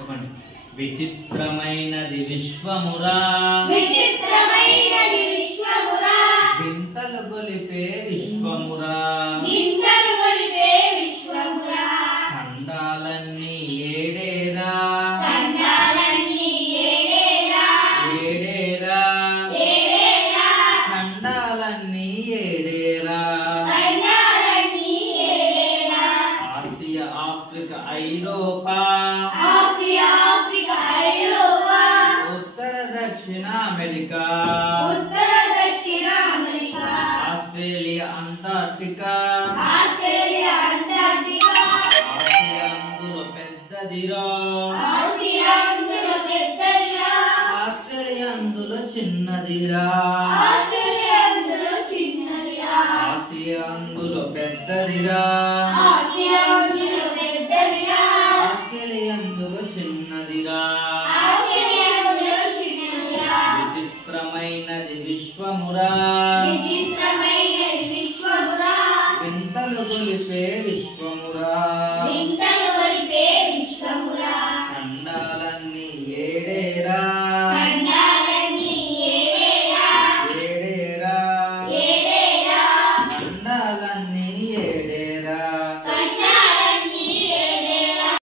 చెప్పండి. విచిత్రమైనది విశ్వమురా, విచిత్రమైనది విశ్వమురా, వింతలు గొలిపే విశ్వమురా, వింతలు గొలిపే విశ్వమురా, ఖండాలన్నీ ఏడేరా, ఖండాలన్నీ ఏడేరా, ఏడేరా, ఏడేరా, ఖండాలన్నీ ఏడేరా, ఖండాలన్నీ ఏడేరా, ఆసియా ఆఫ్రికా ఐరోపా, ఆసియా ఆఫ్రికా ఐరోపా, ఉత్తర దక్షిణ అమెరికా, ఉత్తర దక్షిణ America, Australia Antarctica, Australia Antarctica, Asia అందులో పెద్దదిరా, ఆసియా అందులో పెద్దదిరా, ఆస్ట్రేలియా అందులో చిన్నదిరా, ఆస్ట్రేలియా అందులో చిన్నదిరా, ఆసియా అందులో పెద్దదిరా, ఆసియా అందులో పెద్దదిరా, ఆస్ట్రేలియా అందులో చిన్నదిరా, ఆస్ట్రేలియా అందులో చిన్నదిరా, విచిత్రమైనది విశ్వమురా, విచిత్రమైనది విశ్వమురా, వింతలు గొలిపే విశ్వ